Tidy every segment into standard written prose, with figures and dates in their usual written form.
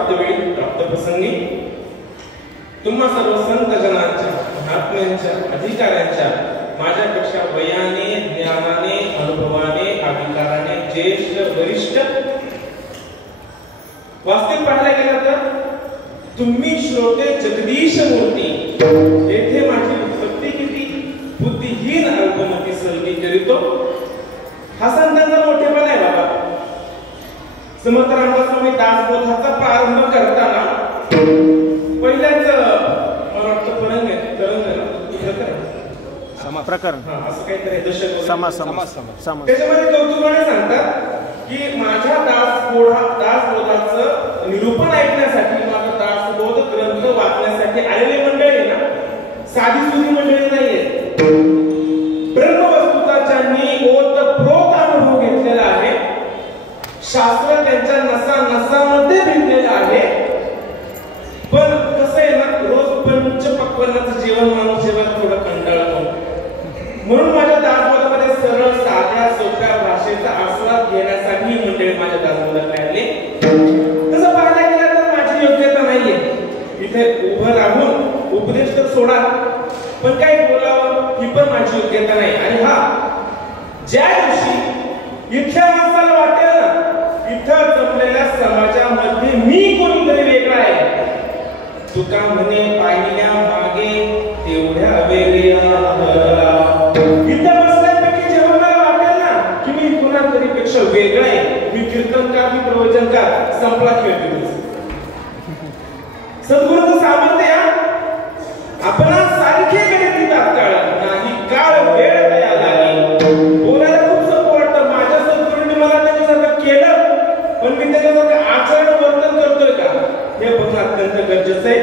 प्राप्तवेळी प्राप्तप्रसंगी तुम्हा सर्व संत जनांच्या, महात्म्यांच्या, अधिकाऱ्यांच्या माझ्यापेक्षा वयाने, ज्ञानाने, अनुभवाने, अधिकाराने ज्येष्ठ वरिष्ठ, वास्तविक पाहायला गेलं तर तुम्ही श्रोते जगदीश मूर्ती, येथे माझी उत्पत्ती किती बुद्धिहीन अल्पमती सलगी करीतो. हा संतांचा मोठेपणा आहे बाबा. समर्थ रामदास स्वामी दासबोधाचा प्रारंभ करताना पहिल्याच प्रकरण असं काहीतरी दशक त्याच्यामध्ये कौतुकाने सांगतात की माझ्या दासबोधाचं निरूपण ऐकण्यासाठी, माझा दासबोध ग्रंथ वाचण्यासाठी आलेले मंडळी ना साधी सुधी मंडळी नाहीये. ब्रह्मवस्तूचा ज्यांनी ओतप्रोत अनुभव घेतलेला आहे, शास्त्र त्यांच्या नसा नसामध्ये भिनलेलं आहे. पण कसं आहे ना, रोज पंचपक्वान्नाचं जेवण माणूस जेव्हा थोडं कंटाळतो, म्हणून माझ्या दासबोधामध्ये सरळ साध्या सोप्या भाषेचा आस्वाद घेण्यासाठी मंडळी माझ्या दासबोधात आले. तसं पाहायला गेलं तर माझी योग्यता नाहीये इथे उभं राहून उपदेश तर सोडा, पण काय बोलावं ही पण माझी योग्यता नाही. आणि हा ज्या दिवशी इथल्या माणसाला वाटेल ना इथं जमलेल्या समाजामध्ये मी कोणीतरी वेगळा आहे, तुका म्हणे पाहिल्या मागे तेवढ्या वेगळ्या इथं बसल्यापैकी जेव्हा मला वाटेल ना की मी कुणातरी पेक्षा वेगळा आहे, मी कीर्तनकार, मी प्रवचनकार, संपला खेळ. सद्गुरूचं सामर्थ्य आपण सारखे गणित तात्काळ नाही, काळ वेळ तयार लागली. बोलायला खूप सोपं वाटतं. माझ्या सद्गुरूंनी मला त्याच्यासारखं केलं, पण मी त्याच्यासारखं आचरण वर्तन करतोय का हे बघणं अत्यंत गरजेचं आहे.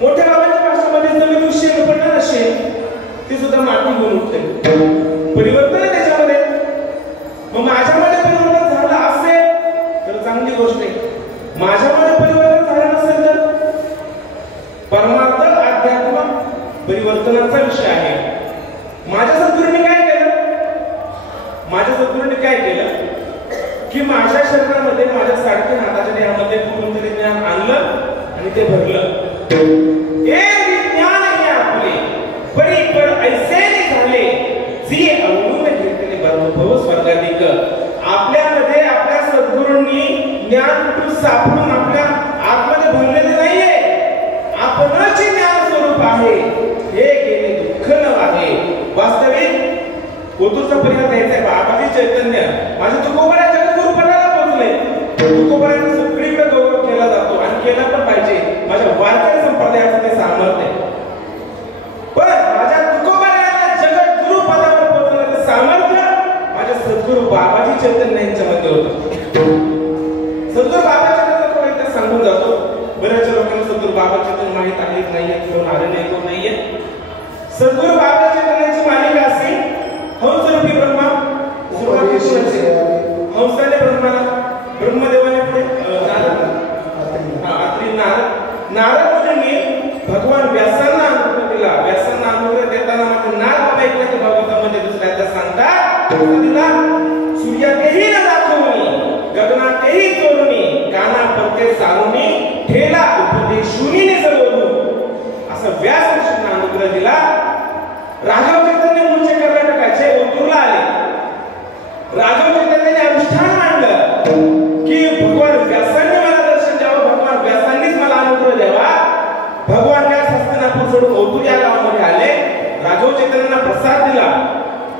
मोठ्या बाबांच्या भाषेमध्ये जमीन शेण पडलं ना, शेण ते सुद्धा माती होऊन उठते. परिवर्तन आहे त्याच्यामध्ये. मग माझ्यामध्ये परिवर्तन झालं असेल तर चांगली गोष्ट आहे. माझ्यामध्ये परिवर्तन झालं नसेल तर परमार्थ अध्यात्म परिवर्तनाचा विषय आहे. माझ्या सद्गुरूंनी काय केलं? माझ्या सद्गुरूंनी काय केलं की माझ्या शरीरामध्ये माझ्या सारख्या हाताच्या देहामध्ये कोणतरी ज्ञान आणलं आणि ते भरलं. एक विज्ञान हे आपले परिपड ऐसे झाले जे अवलून घेतले भव स्वर्गाधिक. आपल्यामध्ये आपल्या सद्गुरूंनी ज्ञान कुठून सापडून आपल्या आतमध्ये भरलेले नाहीये. आपणच ज्ञान स्वरूप आहे हे गेले दुःख न आहे. वास्तविक ओतूरचा परिणाम द्यायचा आहे. बाबाजी चैतन्य माझे तुकोबरा जगद्गुरुपणाला पोहोचले. तुकोबरांना सगळीकडे गौरव केला जातो आणि केला पण पाहिजे. माझ्या वारकरी संप्रदायाचं ते सामर्थ्य आहे. पण माझ्या तुकोबरांना जगद्गुरु पदावर पोहोचण्याचं सामर्थ्य माझ्या सद्गुरु बाबाजी चैतन्य यांच्यामध्ये होतं. सद्गुरु बाबा चैतन्य एकदा सांगून जातो. बऱ्याच लोकांना सद्गुरु बाबा चैतन्य माहित आहे नाहीये, कोण आले नाही, कोण नाहीये. सद्गुरु बाबा चैतन्याची मालिका असे हंसरूपी ब्रह्मा, हंसाने ब्रह्माला, ब्रह्मदेवाने पुढे नारद मुनींनी भगवान व्यासांना अनुग्रह दिला. व्यासांना अनुग्रह देताना मात्र नारद ऐकला की भागवतामध्ये दुसऱ्याला सांगतात दिला, सूर्यातेही न दाखवणी, गगनातेही चोरुनी, काना परते सारुनी, ठेला उपदेशुनी निजवून, असं व्यास ऋषींना अनुग्रह दिला. राघव चैतन्य मूळचे कर्नाटकाचे ओतूरला आले. राघव चैतन्याने अनुष्ठान मांडलं की भगवान व्यासांनी मला दर्शन द्यावं, भगवान व्यासांनीच मला अनुग्रह द्यावा. भगवान व्यास हस्तिनापूर सोडून ओतूर या गावामध्ये आले. राघव चैतन्यांना प्रसाद दिला.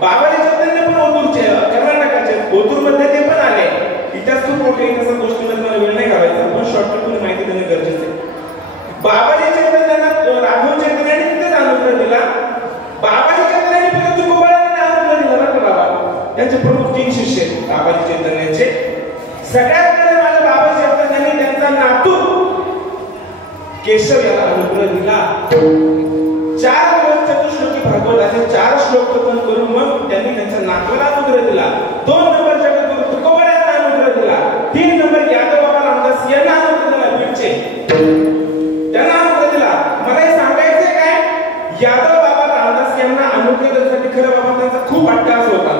बाबाजी चैतन्य पण ओतूरचे, कर्नाटकाचे, ओतूरमध्ये ते पण आले. इतिहास खूप मोठी तसं गोष्टीमध्ये मला वेळ नाही घालायचा, पण शॉर्टकट माहिती देणं गरजेचं आहे. बाबाजी चैतन्यांना राघव चैतन्याने तिथेच अनुग्रह दिला. बाबाजी चैतन्याने परत तुकोबारांना अनुग्रह दिला बरं का बाबा. त्यांचे प्रमुख 3 शिष्य आहेत बाबाजी चैतन्याचे. सगळ्यात पहिले माझ्या बाबाजी चैतन्यांनी त्यांचा नातू केशव याला अनुग्रह दिला. 4 दिवस चतुश्लोकी भागवताचे 4 श्लोक पठण करून मग त्यांनी त्यांच्या नातवाला अनुग्रह दिला. 2 नंबर जगद्गुरु तुकोबारांना अनुग्रह दिला. 3 नंबर यादव बाबा रामदास यांना अनुग्रह दिला. बीडचे त्यांना अनुग्रह दिला. मला हे सांगायचंय काय, यादव बाबा रामदास यांना अनुग्रह देण्यासाठी खरं बाबा त्यांचा खूप अट्टास होता.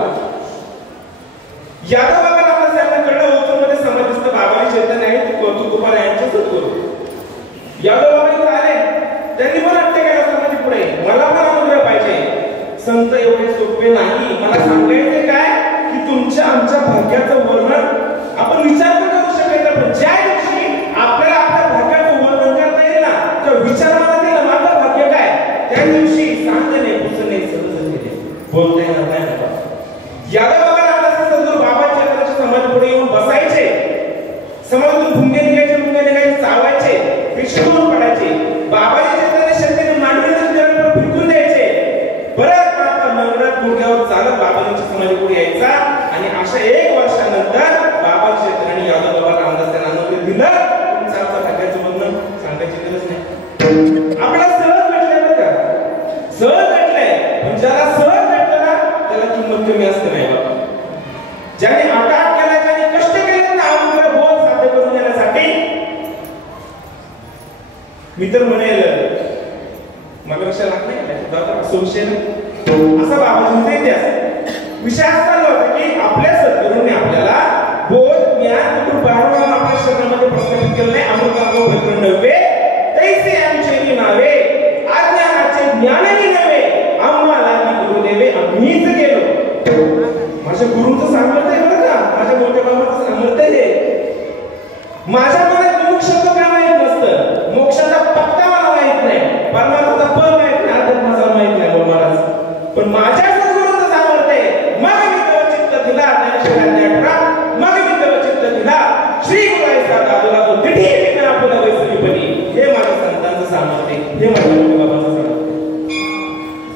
यादव बाबा रामदास यांना कळलं ओतूरमध्ये समाजस्थ बाबाजी चैतन्य आहे, तुकोबा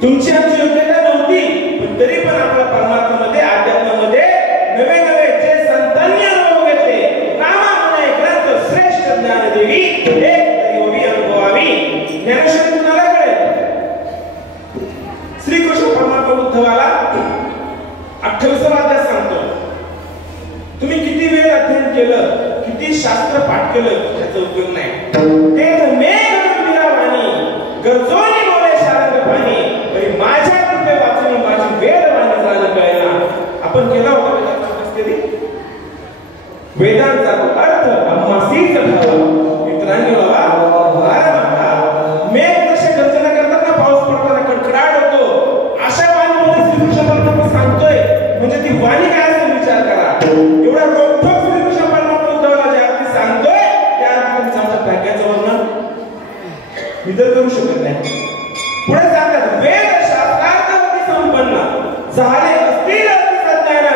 तुमची आमची योग्यता नव्हती, पण तरी पण आपल्या परमात्म्यामध्ये अध्यात्मामध्ये नवे नवे जे संतांनी अनुभव घेतले, नामामुळे ग्रंथ श्रेष्ठ ज्ञान देवी एक योगी अनुभवावी. ज्ञानेश्वरी कुणाला कळेल? श्रीकृष्ण परमात्मा उद्धवाला 28वा अध्याय सांगतो. तुम्ही किती वेळ अध्ययन केलं, किती शास्त्र पाठ केलं, त्याचा उपयोग नाही. ते मेघ गंभीरावाणी गरजोनी बोले शारंग पाणी, तरी माझ्या कृपे वाचून माझी वेदवाणी जाणं कळेना. आपण केला होता कधी वेदांचा अर्थ आम्हासीच ठावा. मित्रांनी बाबा अरे म्हणता मेघ जसे गर्जना करतात ना, पाऊस पडताना कडकडाट होतो, अशा वाणीमध्ये श्रीकृष्ण परमात्मा सांगतोय. म्हणजे ती वाणी काय असेल विचार करा. एवढा रोखठोक श्रीकृष्ण परमात्मा उद्धवाला ज्या अर्थी सांगतोय, त्या अर्थी तुमच्या आमच्या भाग्याचं वर्णन मी तर करू शकत नाही. पुढे सांगतात वेद शास्त्रार्थवती संपन्न झाले असतील सज्ञान,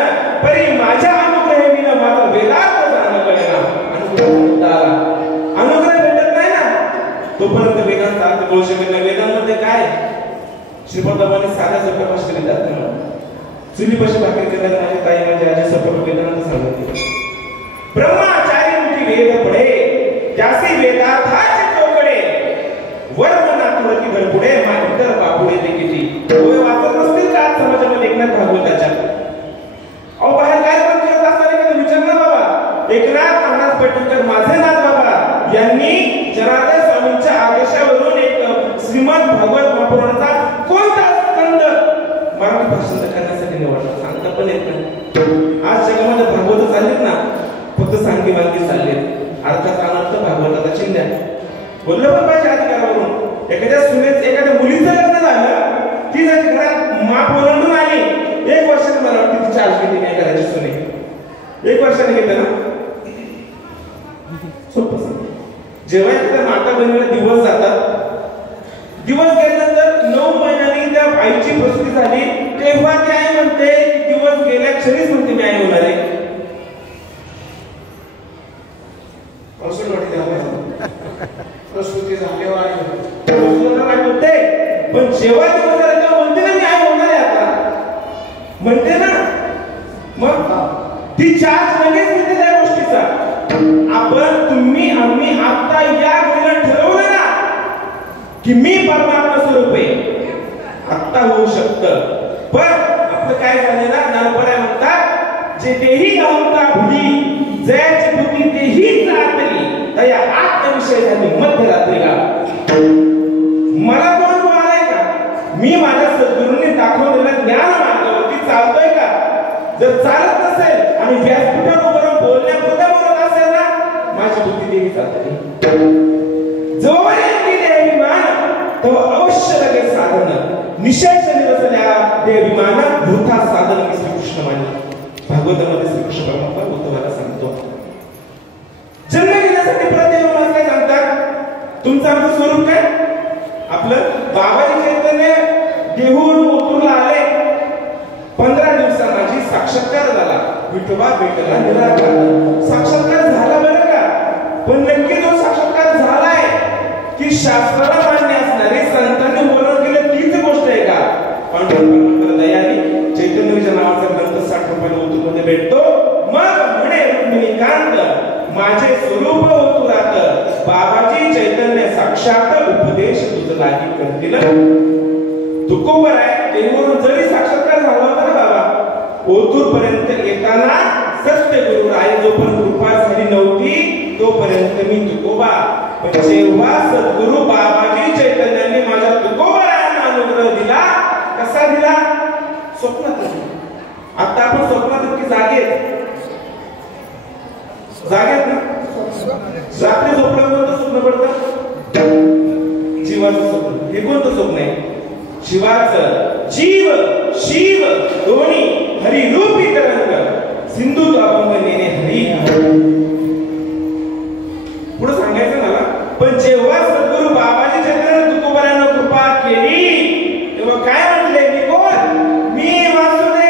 परी माझ्या अनुग्रह विना मात्र वेदार्थ जाणं कळेना. अनुग्रह भेटत नाही ना, तोपर्यंत वेदांचा अर्थ कळू शकत नाही. वेदांमध्ये काय श्रीपदाबाने साध्या सोप्या भाषेत लिहितात ना, चुलीपाशी भाकरी करताना माझी ताई माझी आजी सोप्या वेदांत सांगते. ब्रह्माचारी मुठी वेद पडे त्यासी वेदार्थाचे तोकडे, वर्म नातुरती भरपुडे मात्र बापुडे ते किती. होय वाचत नसतील का समाजामध्ये एकनाथ भागवताच्या? अहो बाहेर काय पण करत असताना कधी विचार ना बाबा. एकनाथ महाराज पटणकर माझे नाथ बाबा यांनी जनार्दन स्वामींच्या आदेशावरून एक श्रीमद भागवत महापुराणाचा कोणता स्कंद मराठी भाषांतर करण्यासाठी निवडला, सांगता पण येत नाही. आज जगामध्ये भागवत चाललेत ना, फक्त सांगी वांगी चाललेत, अर्थात अनर्थ भागवताचा चिन्ह बोललं पण पाहिजे अधिकारावरून. एखाद्या सुनेच एखाद्या मुलीचं लग्न झालं, ती जर घरात माप ओलांडून आली, 1 वर्षाने मला वाटतं तिची आलगी नाही करायची सुने. 1 वर्षाने घेते ना, सोपं. जेव्हा एखाद्या माता बहिणीला दिवस जातात, दिवस गेल्यानंतर 9 महिन्यांनी त्या आईची प्रसूती झाली, तेव्हा ती आई म्हणते दिवस गेल्या क्षणीच म्हणते मी आई होणार आहे. प्रसूती झाल्यावर आई होते, पण जेव्हा दिवस झाला तेव्हा म्हणते ना मी आई होणार आहे आता, म्हणते ना. मग ती चार्ज लगेच घेते त्या गोष्टीचा. आपण तुम्ही आम्ही आता या वेळेला ठरवलं ना की मी परमात्मा स्वरूप आहे, आता होऊ शकतं. पण आपलं काय झालं ना, ज्ञानपराय म्हणतात जे देही अहंता भुली जयाची बुद्धी तेही रात्री तया आत्मविषय झाली मध्यरात्रीला. मला कोण बोलाय का? मी माझ्या सद्गुरूंनी दाखवलेल्या ज्ञान मार्गावरती चालतोय का? जर चालत नसेल आणि व्यासपीठावर उभं राहून बोलण्यापुरता बोलत असेल ना, माझी बुद्धी देही चालते. जोपर्यंत मी देहभिमान तो अवश्य लगेच साधन निशेष निरसल्या देहभिमान वृथा साधन की श्रीकृष्ण माने. भागवतामध्ये श्रीकृष्ण परमात्मा उद्धवाला सांगतो. जन्म घेण्यासाठी परत येऊन काय सांगतात, तुमचं आमचं स्वरूप काय? आपलं बाबाजी चैतन्य देहून ओतूरला आले, 15 दिवसात माझी साक्षात्कार झाला. विठोबा भेटला निराकार साक्षात्कार झाला बरं का. पण नक्की जो साक्षात्कार झालाय की शास्त्राला मान्य असणारे संतांनी वर्णन केलं तीच गोष्ट आहे का? पांडुरंग दयानी चैतन्यच्या नावाचा ग्रंथ 60 रुपयाला ओतूरमध्ये भेटतो. मग म्हणे रुक्मिणीकांत माझे स्वरूप ओतुरात, बाबाजी चैतन्य साक्षात उपदेश तुझ लागी करतील. तुकोबर आहे देवरून जरी साक्षात्कार झाला होता ना बाबा, ओतूर पर्यंत येताना सत्य गुरु राय जोपर्यंत कृपा झाली नव्हती तोपर्यंत मी तुकोबा. पण जेव्हा सद्गुरु बाबाजी चैतन्यांनी माझ्या तुकोबरायांना अनुग्रह दिला, कसा दिला? स्वप्नात. आता आपण स्वप्नात की जागेत जागेत ना, रात्री झोपल्यावर कोणतं स्वप्न पडतं? जीवाचं स्वप्न. हे कोणतं स्वप्न आहे? शिवाचं. जीव शिव दोन्ही हरिरूपी तरंग सिंधू अभंग नेणे हरी. पुढे सांगायचं मला. पण जेव्हा सद्गुरु बाबाजी चैतन्य तुकोबरांना कृपा केली तेव्हा काय म्हटले? मी कोण? मी वासुदेव.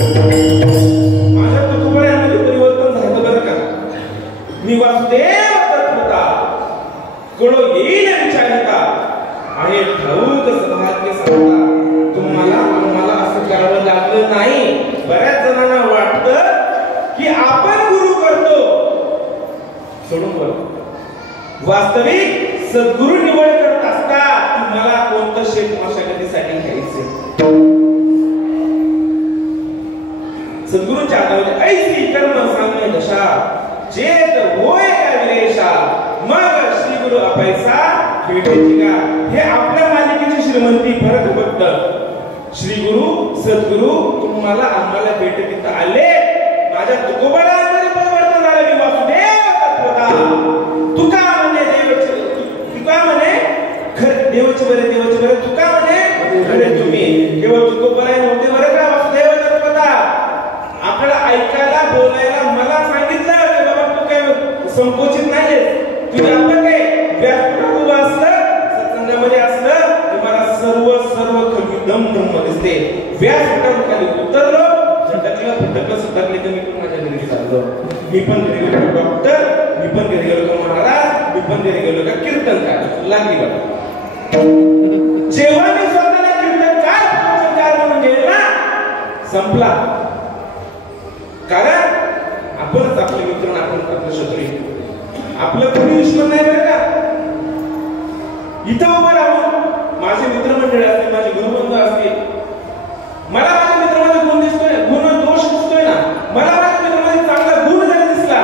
माझ्या तुकोबऱ्यामध्ये परिवर्तन झालं बरं का. मी वासुदेव तत्वता कोणो येईल विचारिता आणि ठाऊक सौभाग्य सांगता. तुम्हाला आम्हाला असं करावं लागलं नाही. बऱ्याच जणांना वाटतं की आपण गुरु करतो, सोडून बोल. वास्तविक सद्गुरु निवड करत असतात की मला कोणतं शेत मशागतीसाठी घ्यायचे. सद्गुरूंच्या हातामध्ये ऐसी कर्म सांगे दशा चेत होय का विरेशा मग श्री गुरु अपैसा भेटेची का. हे आपल्या मालिकेची श्रीमंती फरक बद्दल श्री गुरु सद्गुरु तुम्हाला आम्हाला भेटत आले. माझ्या तुकोबरामध्ये परिवर्तन झालं. मी वासुदेव तत्वता तुका म्हणे तुका म्हणे खरे देवाचे बरे तुका म्हणे खरे तुम्ही. केवळ तुकोबरा नव्हते बरं का वासुदेव तत्वता. आपल्याला ऐकायला बोलायला मला सांगितलं की बाबा तू काय संकोचित नाहीये. तुझ्या आपण काय व्यासपीठावर उभं असलं सत्संगामध्ये असलं की मला सर्व खाली दम दिसते. व्यासपीठावर खाली उतरलो फटकलं सुटकले तर मी पण माझ्या घरी चाललो. मी पण घरी गेलो डॉक्टर, मी पण घरी गेलो का महाराज, मी पण घरी गेलो का कीर्तनकार लागली बघा. जेव्हा मी स्वतःला कीर्तनकार म्हणून गेले ना संपला. कारण आपणच आपले मित्र, आपण आपले शत्रू. आपलं कोणी दुश्मन नाही बरं का. इथं उभं राहून माझे मित्रमंडळी असतील, माझे गुरुबंधू असतील, मला माझ्या मित्रामध्ये गुण दिसतोय, गुण दोष दिसतोय ना. मला माझ्या मित्रामध्ये चांगला गुण जरी दिसला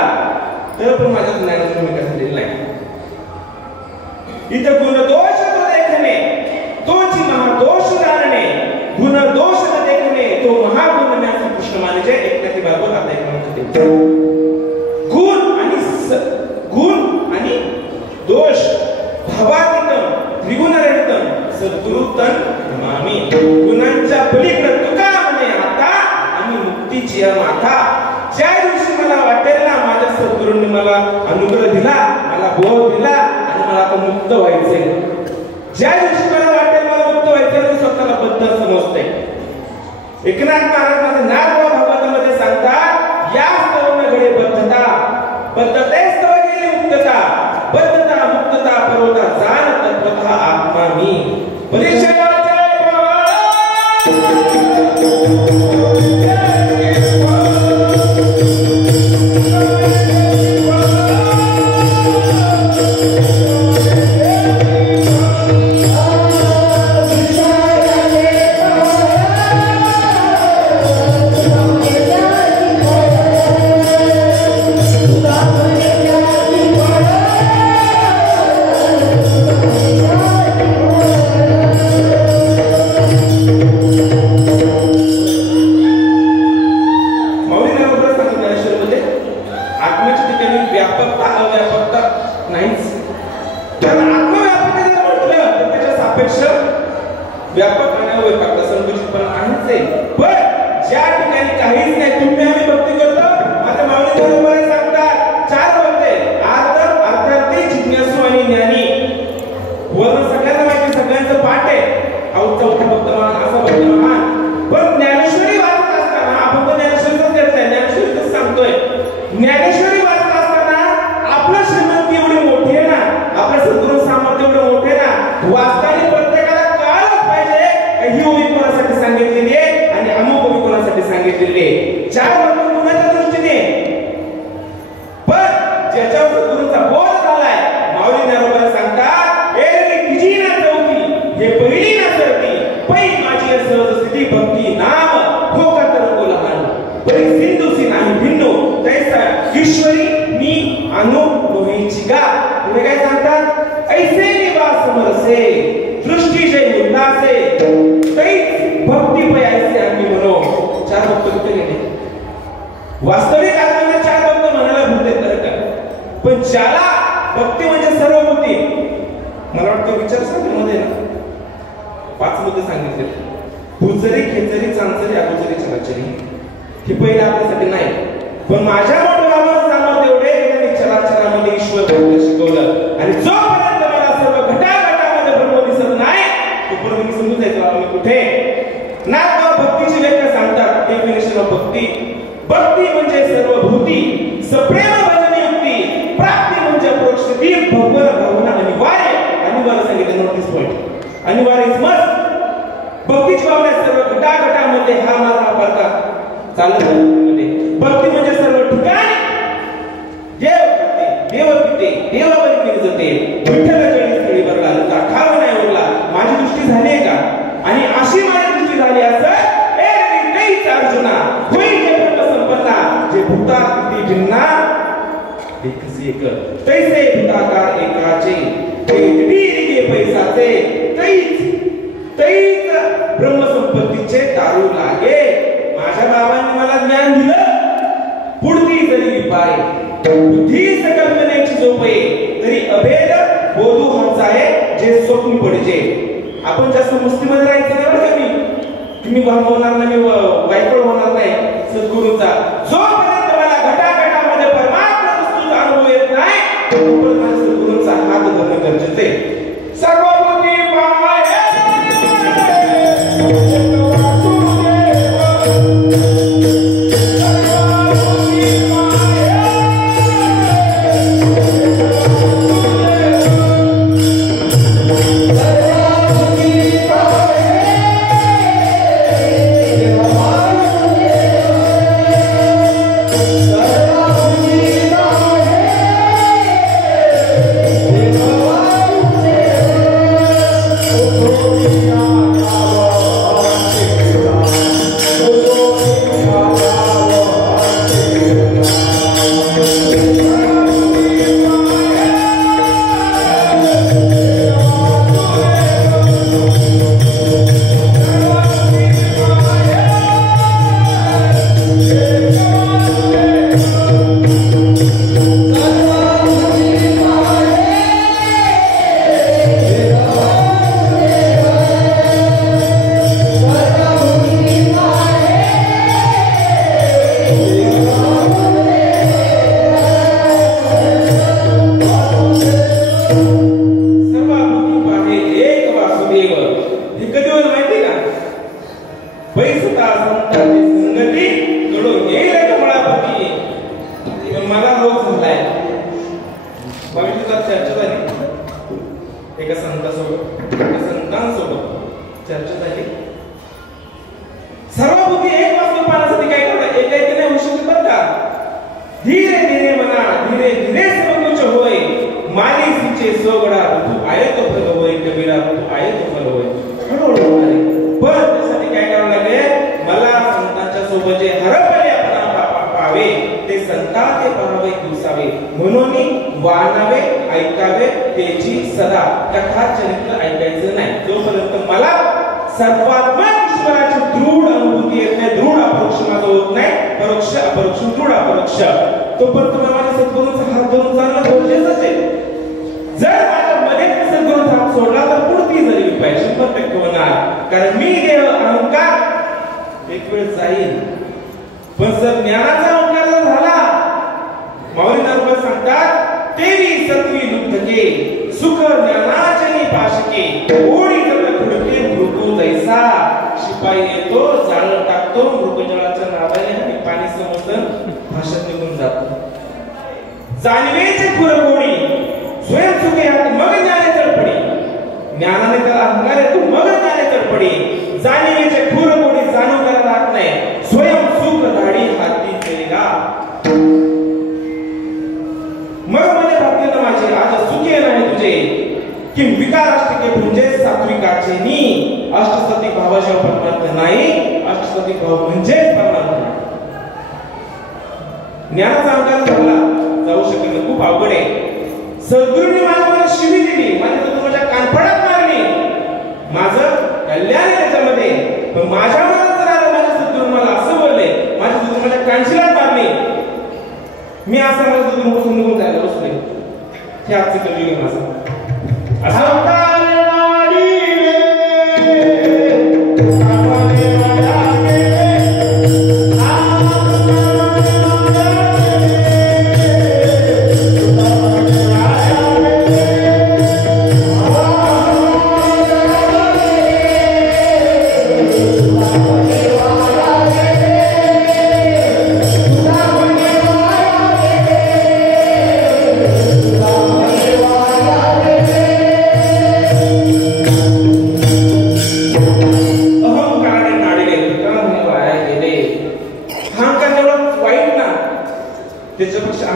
तर पण माझ्या ज्ञानाची भूमिका झालेली नाही. इथं गुण दोष तो देखणे तोची महादोष जाणणे, गुण दोष न देखणे तो महागुण में असं कृष्ण मानजे. एकनाथी भागवत आता एक म्हणतो गुण आणि दोष भावातीतम त्रिगुणरहितम सद्गुरुतन नमामि. गुणांच्या पलीकडे तुका म्हणे आता आणि मुक्तीची माथा. ज्या दिवशी मला वाटेल ना माझ्या सद्गुरूंनी मला अनुग्रह दिला, मला बोध दिला आणि मला आता मुक्त व्हायचंय, ज्या दिवशी मला वाटेल मला मुक्त व्हायचंय मी स्वतःला बद्ध समजते. एकनाथ महाराज माझे नारद भागवतामध्ये सांगतात या स्तवन घडे बद्धता बद्धतेस्तव गेली मुक्तता बद्धता मुक्तता पर्वता जाण तत्वतः आत्मा मी. परिचयाचे वास्तविक आत्म्यांना चार भक्त म्हणायला भूत तर का. पण ज्याला भक्ती म्हणजे सर्व भक्ती, मला वाटतं विचारसरणीमध्ये ना 5 मुद्दे सांगितले. भूचरी, खेचरी, चांचरी, अगोचरी, चराचरी. हे पहिले आपल्यासाठी नाही, पण माझ्या मोठ्यावर सांगत एवढे त्यांनी चराचरामध्ये ईश्वर भक्त शिकवलं. आणि जोपर्यंत मला सर्व घटाघटामध्ये ब्रह्म दिसत नाही तोपर्यंत मी समजून जायचं आपण कुठे. ना भक्तीची व्याख्या सांगतात डेफिनेशन विशेषण भक्ती. भक्ती म्हणजे सर्वभूती सप्रेम भजन युक्ती. प्राप्ती म्हणजे प्रोक्षती भगवन भावना अनिवार्य. अनिवार्य सांगितलं नोटीस पॉइंट. अनिवार्य इज मस्ट. भक्तीची भावना सर्व घटाघटामध्ये हा माझा वापरता चालत मध्ये. भक्ती म्हणजे सर्व ठिकाणी देव करते, देव पिते, देवावरी मिरजते. विठ्ठल जळी स्थळी भरला जसा ठाव नाही उरला. माझी दृष्टी झाली का? आणि अशी माझी दृष्टी झाली असं अर्जुना होईल जे ब्रह्म संपन्ना. जे भूतात किती भिन्ना एकच एक तैसे भूताकार एकाचे. ते पैसाचे तैच ब्रह्मसंपत्तीचे दारू लागे. माझ्या बाबांनी मला ज्ञान दिलं. पुढती जरी विपाय बुद्धी संकल्पनेची झोपे तरी अभेद बोधू हमसाये जे स्वप्न पडजे. आपण जास्त मस्तीमध्ये राहायचं नाही बरं का. मी होणार नाही, मी वायफळ होणार नाही सद्गुरूंचा. जोपर्यंत मला घटाघटामध्ये परमात्मा वस्तूचा अनुभव येत नाही तोपर्यंत मला सद्गुरूंचा हात धरणं गरजेचं आहे. सर्वभूती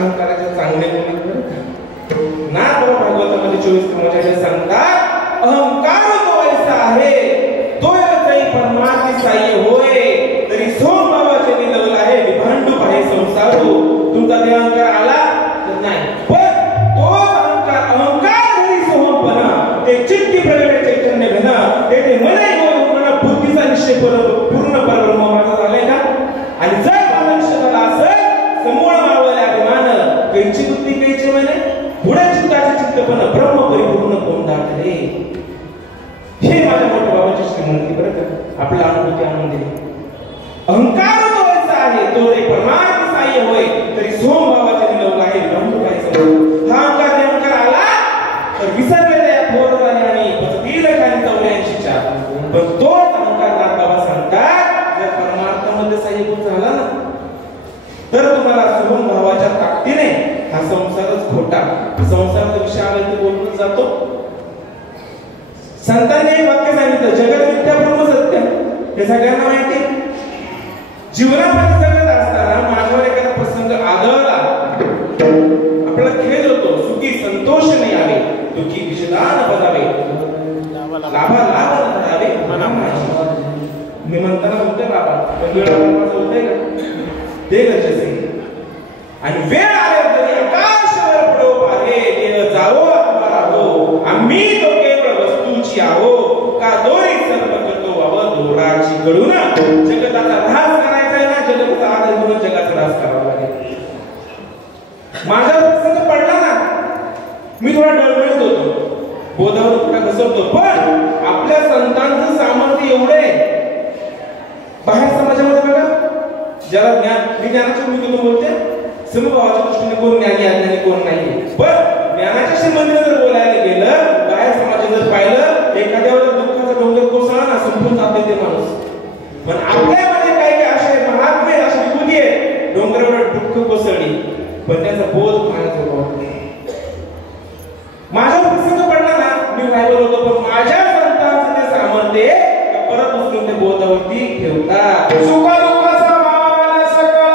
अहंकाराचे चांगले गुण बरं का ना. बाबा भागवतामध्ये 24 क्रमांकाचे सांगतात अहंकार तो ऐसा आहे तो जरी परमात्मा साह्य होय तरी सोम बाबाचे निलवला आहे विभांडू आहे संसारो. तुमचा ते अहंकार आला तर नाही पण तो अहंकार जरी सोहमपणा ते चित्ती प्रगट चैतन्य घन ते मने गोल बुद्धीचा निश्चय पूर्ण परब्रह्म माझा झालाय का. आणि जर मनुष्य झाला असेल समूळ मावळल्या अभिमान कैची बुद्धी कैची म्हणे पुढे चित्ताचे चित्तपण ब्रह्म परिपूर्ण कोण दाखले. हे माझ्या मोठ्या बाबाची श्रीमंती बरं का आपला अनुभूती आणून दिली. अहंकार तो ऐसा आहे तो जरी परमात्मा साह्य होय तरी सोम बाबाचे निलवला आहे ब्रह्म काय समज. हा अहंकार आला तर विसरलेले या थोर झाले आणि 8384 पण तोच अहंकार बाबा सांगतात जर परमार्थामध्ये साह्यभूत झाला ना तर तुम्हाला सोहम भावाच्या ताकदीने हा संसारच खोटा संसाराचा विषय आला की बोलून जातो. संतांनी एक वाक्य सांगितलं जगत मिथ्या ब्रह्म सत्य. हे सगळ्यांना माहिती. जीवनामध्ये जगत असताना माझ्यावर एखादा प्रसंग आदळला आपला खेळ होतो सुखी संतोष नाही आले दुःखी विषदान बजावे लाभा लाभ करावे मना माझी. मी म्हणताना बोलतोय बाबा पण वेळ माझं होतंय का ते गरजेचं आहे. आणि वेळ आले तरी आकाशवर प्रभू आहे देव जावो आम्हाला हो आम्ही तो केवळ वस्तूची आहो का दोरी सर्व करतो बाबा दोराची कडून. जगताचा ऱ्हास करायचा आहे ना जगताचा आदर करून जगाचा ऱ्हास करावा लागेल. माझा प्रसंग पडला ना मी थोडा डळमळीत होतो बोधावर थोडा घसरतो पण आपल्या संतांचं सामर्थ्य एवढे बाहेर समाजामध्ये बघा ज्याला ज्ञान मी ज्ञानाच्या भूमिकेतून बोलते समभावाच्या दृष्टीने कोण ज्ञानी अज्ञानी कोण नाही पण ज्ञानाच्या संबंधीने जर बोलायला गेलं बाहेर समाजात जर पाहिलं एखाद्यावर दुःखाचा डोंगर कोसळला ना संपून जाते ते माणूस. पण आपल्यामध्ये काही काही असे महात्मे अशी विभूती आहे डोंगरावर दुःख कोसळली पण त्याचा बोध पाण्याचा होता. माझा प्रसंग पडला ना मी राहिलो होतो पण माझ्या संतांचं ते सामर्थ्य परत उचलून ते बोधावरती ठेवतात. सुख दुःखाचा मान सकळ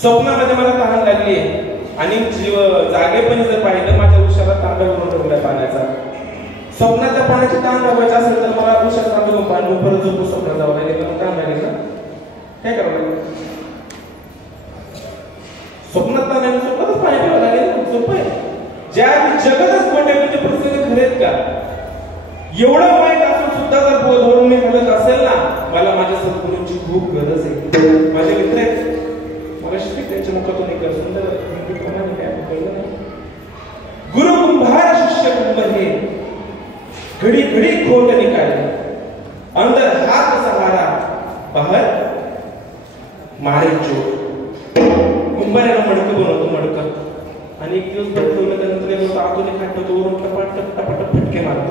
स्वप्नामध्ये मला तहान लागली आणि जागेपणी जर पाहिलं माझ्या उशाला तांब्या भरून ठेवलाय पाण्याचा. स्वप्नाच्या पाण्याची तहान लावायची असेल तर मला उशाला तांब्या भरून पाणी परत झोपून स्वप्नात जावं लागेल मला तहान लागेल ना काय करावं लागेल. स्वप्नात तहान लागेल स्वप्नातच पाणी प्यावं लागेल सोपं आहे. ज्या जगतच मोठे म्हणजे प्रसंग खरेत का एवढं माहित असून सुद्धा जर बोधवरून मी घालत असेल ना मला माझ्या सद्गुरूंची खूप गरज आहे. माझे मित्र आहेत त्यांच्या मुखातून एक सुंदर गुरु कुंभार शिष्य कुंभ हे घडी घडी खोट निकाले अंदर हात सहारा बाहेर मारे चोर. कुंभाराला मडकं बनवतो मडकं आणि एक दिवस ठेवलं त्यानंतर आधुनिक हात वरून टपाट फटके मारतो.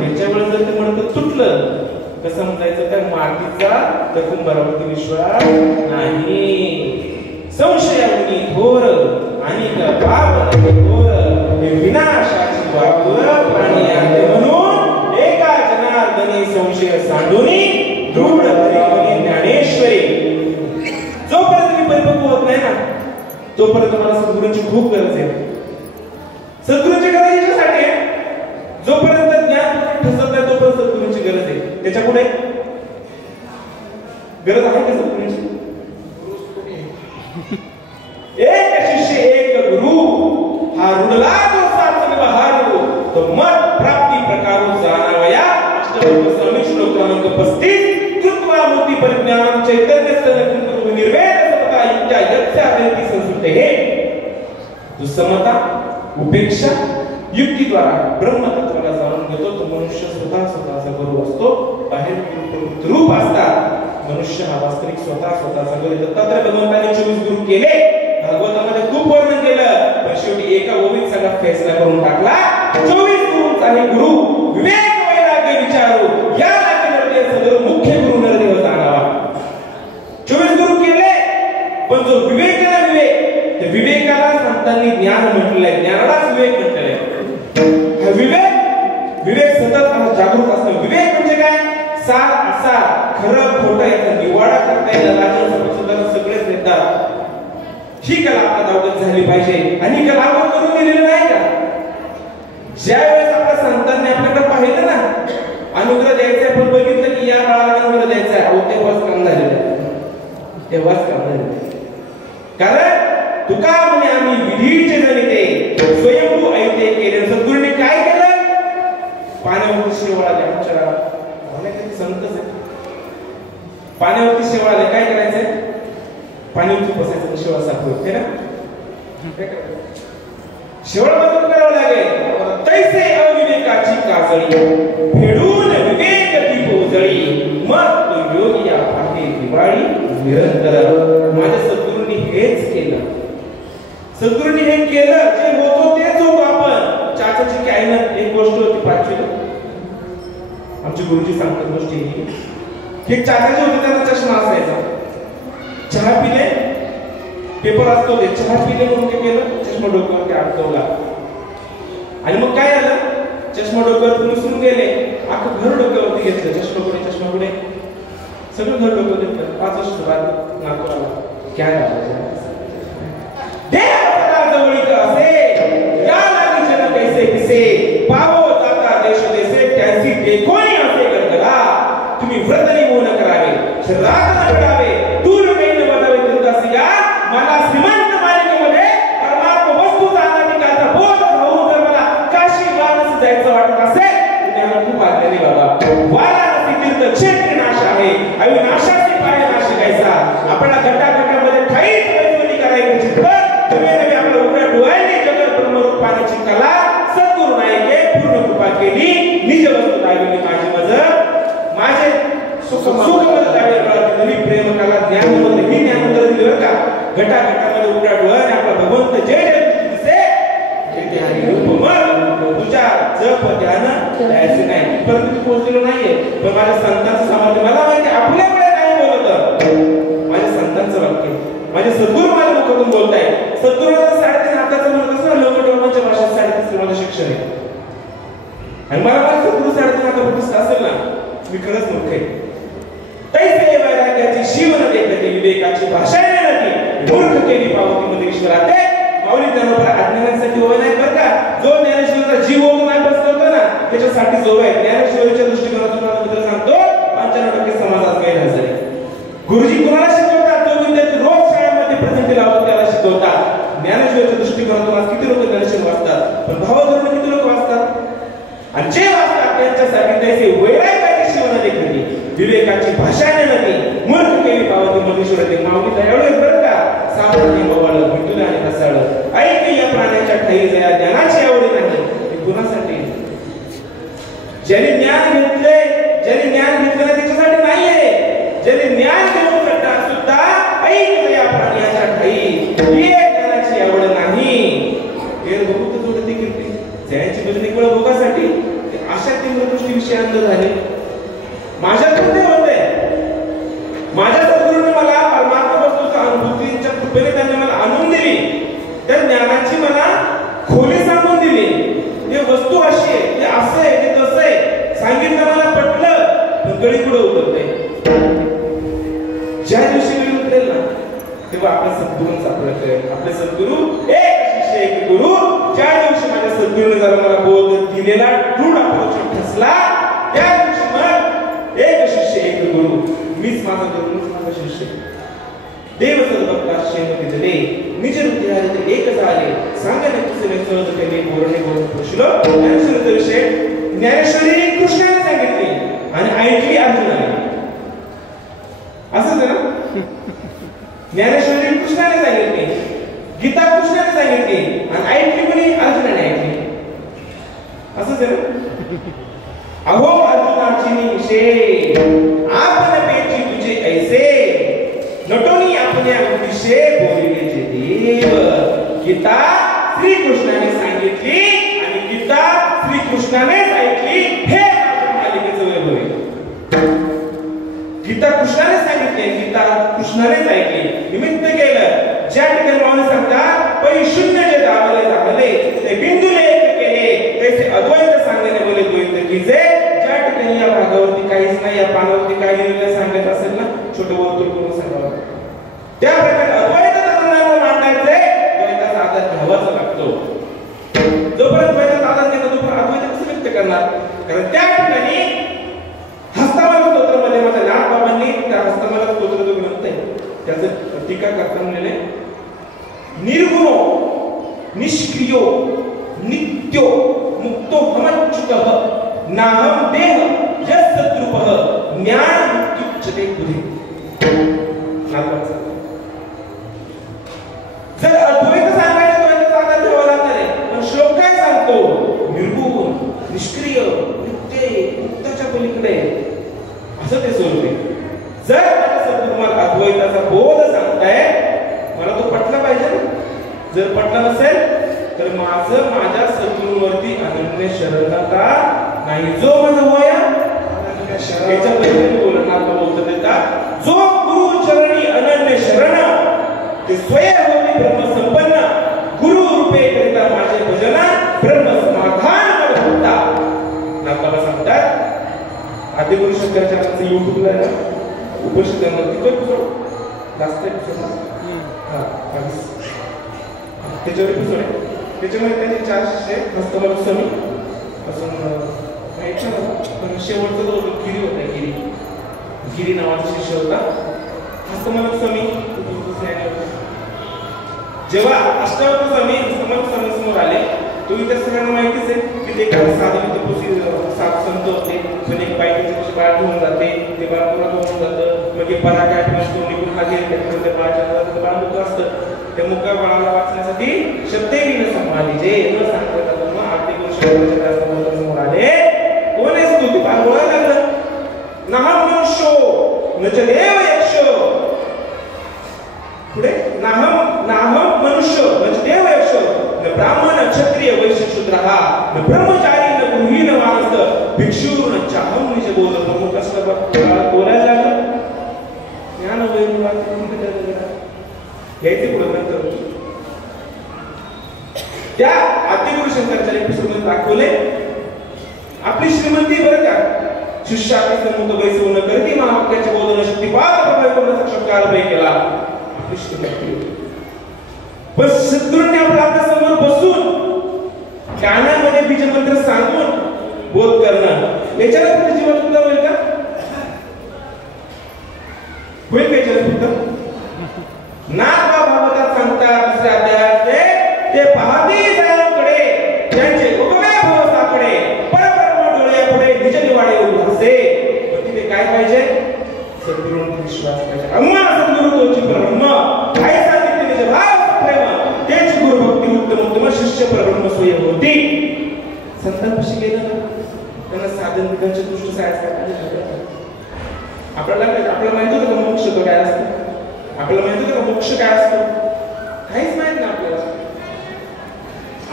त्याच्या वेळेस जर ते मडकं तुटलं कसं समजायचं त्या मातीचा त्या कुंभारावरती विश्वास नाही. संशयावनी घोर आणि घोर विनाशाची वागुर प्राणी आहे म्हणून एका जनार्दनी संशय सांडूनी दृढ हरिमनी ज्ञानेश्वरी. जोपर्यंत मी परिपक्व होत नाही ना तोपर्यंत मला सद्गुरूंची खूप गरज आहे. सद्गुरूंची गरज याच्यासाठी जोपर्यंत ज्ञान ठसत नाही तोपर्यंत सद्गुरूंची गरज आहे. त्याच्या पुढे गरज आहे का सद्गुरूंची. एक शिष्य एक गुरु हा रुडला जो साथ ती संस्कृती हे जो समता उपेक्षा युक्तीद्वारा ब्रह्मतत्वाला जाणून घेतो तो मनुष्य स्वतःचा गुरु असतो. बाहेर रूप असतात. मनुष्य हा वास्तविक स्वतःचा गुरु. दत्तात्रय भगवंतांनी 24 गुरु केले. भागवतामध्ये खूप वर्णन केलं, पण शेवटी एका ओवीत सगळा फैसला करून टाकला. 24 गुरुंचा हे गुरु विवेक वैराग्य विचारू या लाटेवरती सदर मुख्य गुरु नरदेव जाणावा. 24 गुरु केले, पण जो विवेकाला विवेक, त्या विवेकाला संतांनी ज्ञान म्हटलंय, ज्ञानालाच विवेक म्हटलंय. हा विवेक सतत जागरूक असतो. विवेक म्हणजे काय? सार असा खरं खोटं याचा निवाडा करता येईल. राजन सगळेच देतात. ही कला आपल्या दावत झाली पाहिजे. आणि कला आपण करून दिलेली नाही का? ज्या वेळेस आपल्या संतांनी आपल्याकडे पाहिलं ना, अनुग्रह द्यायचा, पण बघितलं की या बाळाला अनुग्रह द्यायचा आहे, तेव्हाच काम झालेलं. कारण तुका म्हणे आम्ही विधीचे जनिते स्वयंभू ऐते केले. सद्गुरूंनी काय केलं? पाण्यावरती शेवाळा द्या. आमच्या संतच आहे. पाण्यावरती शेवाळा काय करायचंय? पाण्यावरती बसायचं, शेवाळ साफ होते ना. शेवाळ बदल करावं लागेल. तैसे अविवेकाची काजळी फेडून विवेक दीप उजळी मग तो योगी या पाठी दिवाळी निरंतर. माझ्या सद्गुरूंनी हेच केलं. सद्गुरूंनी हे केलं, जे होतो तेच होतो आपण. चाचाची काय ना एक गोष्ट होती 5वीला. आमचे गुरुजी सांगतात गोष्टी की चाचाचे होते, त्यांचा चष्मा असायचा. चहा पिले, पेपर असतो ते, चहा पिले म्हणून काय केलं? चष्मा डोक्यावरती अडकवला. आणि मग काय झालं? चष्मा डोक्यावरती विसरून गेले. अख्खं घर डोक्यावरती घेतलं. चष्मा पुढे सगळं घर डोक्यावर घेतलं. 5 वर्ष बाद नागपुराला काय झालं? जवळीक असे या लागी जन कैसे पिसे पावो जाता देश देशे त्याची देखोनी असे गरगरा. तुम्ही व्रतनी मौन करावे, श्राद्ध न करावे, दूर काही न बजावे तीर्थासिया. मला श्रीमंत मालिकेमध्ये परमात्मा वस्तू जाणण्याचा बोध होऊन जर मला काशी वाराणसी जायचं वाटत असेल तर त्याला खूप आज्ञा बाबा. वाराणसी तीर्थ क्षेत्र नाश आहे. अविनाशाची पाय नाश कैसा. आपल्याला घटाघटामध्ये ठाईच वैभवी करायची तर नवे आपल्या उघड्या डोळ्यांनी जगत ब्रह्मरूप पाहण्याची कला सद्गुरू नायके पूर्ण कृपा केली. निज वस्तू दाविली माझी मज माझे सुख मज दाविली प्रेम कला ज्ञान मध्ये मी ज्ञान मध्ये दिले बरं का. घटाघटामध्ये उघड्या डोळ्याने आपला भगवंत जय दिसे तुझ्या जप ध्यान ऐसे नाही. परंतु पोहोचलेलो नाहीये. पण माझ्या संतांचं सामर्थ्य मला माहिती. आपल्याकडे नाही बोलत, माझ्या संतांचं वाक्य, माझे सद्गुरू माझ्या मुखातून बोलताय. सद्गुरूला 3.5 हाताचं म्हणत असं लोकडोमांच्या भाषेत 3.5 माझं शिक्षण आहे. आणि मला माझं सद्गुरू 3.5 हातापर्यंत असेल ना, मी खरंच मूर्ख आहे. तैसे वैराग्याची शिवण देखते विवेकाची भाषा नाही मूर्ख केली पावतीमध्ये ईश्वराते. माऊली ज्ञानोबा अज्ञानासाठी होय नाही बरं का. जो ज्ञानेश्वराचा जीव होतो नाही बसतो ना, त्याच्यासाठी जो आहे. ज्ञानेश्वरीच्या दृष्टिकोनातून मला मित्र सांगतो 95% समाजात गैरहजर आहे. गुरुजी कुणाला शिकवतात? जो विद्यार्थी रोज शाळेमध्ये प्रेझेंटी लावतो त्याला शिकवतात. ज्ञानेश्वरीच्या दृष्टिकोनातून आज किती लोक ज्ञानेश्वर वाचतात, पण भावधर्म किती लोक वाचतात? आणि जे वाचतात त्यांच्यासाठी त्याचे वैराग्याची शिवण देखील विवेकाची भाषाने नदी मूर्ख केली पावती मधीश्वर ते. माऊली एवढे बरं का. सामर्थ्य बवाळ मिटून आणि हसाळं ऐक या प्राण्याच्या ठाई जया ज्ञानाची आवडी नाही. कुणासाठी? ज्याने ज्ञान घेतले, ज्याने ज्ञान घेतलं नाही त्याच्यासाठी नाहीये. ज्याने ज्ञान घेऊन सुद्धा ऐक या प्राण्याच्या ठाई ज्ञानाची आवड नाही. हे बहुत जोडते कीर्ती जयाची भजन केवळ भोगासाठी. अशा 3 गोष्टी विषय अंध झाले. माझ्याकडून ते होते. माझ्या सद्गुरूंनी मला परमात्मा वस्तूचा अनुभूतीच्या कृपेने त्यांनी मला आणून दिली. त्या ज्ञानाची मला खोली सांगून दिली. हे वस्तू अशी आहे, हे असं आहे, हे तसं आहे सांगितलं, मला पटलं. पण गळी पुढे उतरते. ज्या दिवशी गळी उतरेल ना तेव्हा आपल्या सद्गुरूंचा आपल्याला कळेल. आपले सद्गुरू एक शिष्य एक गुरु. ज्या दिवशी माझ्या सद्गुरूने जरा मला बोध दिलेला दृढ अप्रोच ठसला त्या दिवशी मग एक शिष्य एक गुरु. मीच माझा गुरु, मीच माझा शिष्य. देव सद्भक्ताश्चेन विजले निज हृदयात एक झाले सांगणे तुझे सहज केले बोलणे बोलून पुरुषलो. ज्ञानेश्वरीचा विषय ज्ञानेश्वरी कृष्णाने सांगितली आणि ऐकली अर्जुनाने. असंच आहे ना. ज्ञानेश्वरी कृष्णाने सांगितली गीता श्रीकृष्णाने सांगितली आणि गीता श्रीकृष्णानेच ऐकली. हे मालिकेचं वैभव आहे. गीता कृष्णाने सांगितली, गीता कृष्णानेच ऐकली. निमित्त केलं ज्या ठिकाणी माणूस सांगतात पै शून्य जे दावले दावले ते बिंदूने एक केले तसे अद्वैत सांगणे बोले द्वैत कीजे. ज्या ठिकाणी या भागावरती काहीच नाही, या पानावरती काही लिहिलेलं सांगत असेल ना, छोटं वर्तुळ करून सांगावं. त्या प्रकारे अद्वैत तत्त्वज्ञान मांडायचंय, द्वैताचा आधार घ्यावाच लागतो. जोपर्यंत द्वैताचा आधार घेतो तोपर्यंत अद्वैत कसं व्यक्त करणार? कारण त्या ठिकाणी हस्तमाला स्तोत्रामध्ये माझ्या नाथबाबांनी त्या हस्तमाला स्तोत्र जो ग्रंथ आहे त्याचं टीका करताना म्हणले निर्गुणो निष्क्रियो नित्यो मुक्तो हमच्युतः नाहम देह यस्सद्रूपः ज्ञान मुक्त्युच्यते बुद्धि. जर अद्वैत सांगायचं द्वैताचा आधार घ्यावा लागणार आहे, पण श्लोक काय सांगतो? निर्गुण निष्क्रिय नित्य मुक्ताच्या पलीकडे असं ते स्वरूप आहे. जर तुम्हाला अद्वैताचा बोध सांगताय, मला तो पटला पाहिजे ना. जर पटला नसेल तर माझं माझ्या सद्गुरूवरती अनन्य शरणता नाही. जो माझा होया याच्या पलीकडे बोलणार बोलतो देता. जो गुरु चरणी अनन्य शरण ते स्वयं होती ब्रह्म संपन्न. गुरु रूपे करिता माझे भजन ब्रह्म समाधान होता. नाथबाबा सांगतात आदिगुरु शंकराचार्यांचं युट्यूबला आहे ना, उपनिषदांवरती तो एपिसोड जास्त एपिसोड त्याच्यावर एपिसोड आहे. त्याच्यामध्ये त्यांचे 4 शिष्य हस्तमाल स्वामी पासून पण शेवटचा जो गिरी होता, गिरी नावाचा शिष्य होता. हस्तमाल स्वामी जेव्हा अष्टावक्र स्वामी हस्तमाल स्वामी समोर आले, तो इतर सगळ्यांना माहितीच आहे की ते काही साधन सात संत होते. पण एक बायकोची बाळ घेऊन जाते, ते बाळ पुरा घेऊन जातं, मग एक बरा काय तो निघून खाली त्या बाळाच्या बाळ मुख असतं. त्या मुका बाळाला वाचण्यासाठी शब्देवी संभाळली जे न सांगता मग आरती करून समोर आले. कोण आहेस तू? ते बाळ बोलायला लागलं. नाहम मनुष्यो न च देव यक्षो. पुढे नाहम मनुष्य न च देव यक्षो न ब्राह्मण क्षत्रिय वैश्य शूद्रः न ब्रह्मचारी न गृही न वानस्त भिक्षु न चाहम निज बोध. प्रमुख असं बोलायला लागलं. ज्ञान वैभवात यायचे पुढे नंतर त्या आदिगुरु शंकराचार्य एपिसोडमध्ये दाखवले आपली श्रीमंती बरं का. शिष्य आपली श्रीमंत वैसे न करती महावाक्याचे बोधन शक्ती पार प्रभावी साक्षात्कार बाई केला. आपली श्रीमंती पण सद्गुरूंनी आपल्या समोर बसून कानामध्ये बीजमंत्र सांगून बोध करणं याच्याला तुझं जीवन सुद्धा होईल का? होईल का याच्याला सुद्धा? नाथबा भागवतात सांगतात दुसऱ्या अध्यायात ते पाहती जनाकडे त्यांचे उपवे भवसाकडे परब्रह्म डोळ्यापुढे निज निवाडे उभासे. पण तिथे काय पाहिजे? सद्गुरूंचा विश्वास पाहिजे. अम्मा सद्गुरु तोची ब्रह्म काय सांगितले निज भाव प्रेम तेच गुरु भक्ती उत्तम उत्तम शिष्य परब्रह्म स्वयं होती. संतांपाशी गेलं ना, त्यांना साधन विधानच्या दृष्टी सायन्स आपल्याला माहित होतं का मोक्ष तो काय असतं? आपल्याला माहित होतं का मोक्ष काय असतं? काहीच माहित नाही आपल्याला.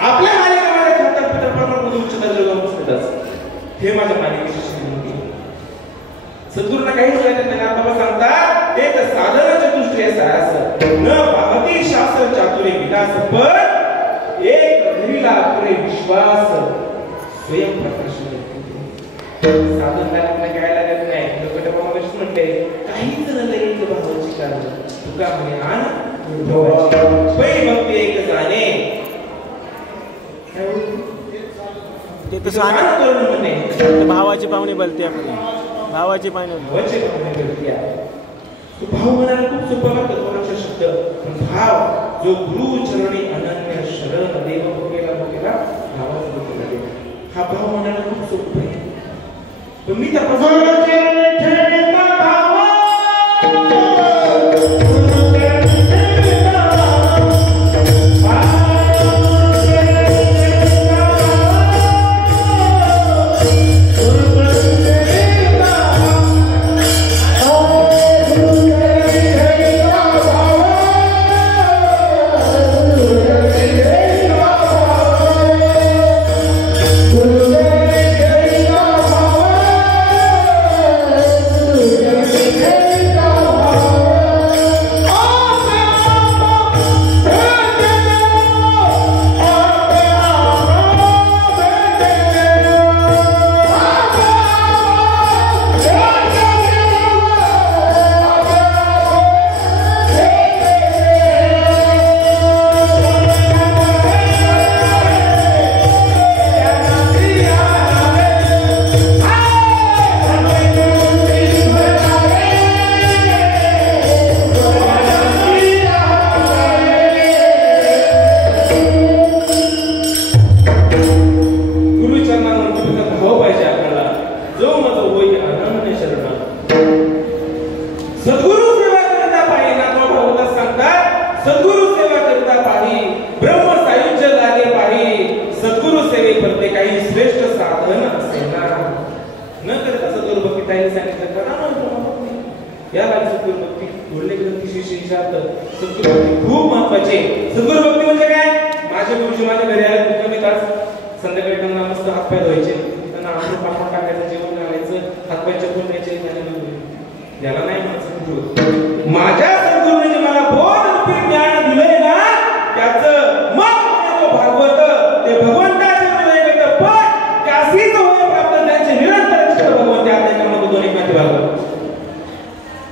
आपल्या मालिकेमध्ये खाता पिता परमात्मा उच्च दर्जावर जाऊन बसतात. हे माझ्या मालिकेची श्रीमंती. सद्गुरूंना काहीच माहित नाही. बाबा सांगतात ते तर साधनाच्या दृष्टीने सायास न पाहती शास्त्र चातुर्य विलास पण एक धीरीला पुरे विश्वास स्वयं प्रकाश. साधन काय लागत नाही. लोकटमागेच म्हणते काही जण लई भावाची कारण तुका म्हणे आण पै भक्ती एक जाणे. ते तसं करून म्हणे भावाची पाहुणे बोलते आपण. भावाची पाहुणे बोलते. भाव म्हणायला खूप सोपं वाटतं कोणाचा शब्द, पण भाव जो गुरु चरणी अनन्य शरण देव भोगेला भावाचा बोलतो. हा भाव म्हणायला खूप सोपं आहे. पण मी या सद्गुरु भक्ती घडले ग्रंथी शिष्यार्थ सद्गुरु भक्ती खूप महत्वाची आहे. सद्गुरु भक्ती म्हणजे काय? माझे गुरुजी माझ्या घरी आले मुक्कामी तास संध्याकाळी त्यांना मस्त हातपाय धुवायचे, त्यांना आंघोळ पापड टाकायचं, जेवण घालायचं, हातपाय चपून द्यायचे, याला नाही म्हणत सद्गुरु. माझ्या सद्गुरूने मला बोध रूपी ज्ञान दिलंय ना, त्याचं मग भागवत ते भगवंताचे हृदयगत पण त्यासीच होय प्राप्त त्यांचे निरंतर इष्ट भगवंत त्याच्यामध्ये दोन एकनाथी भागवत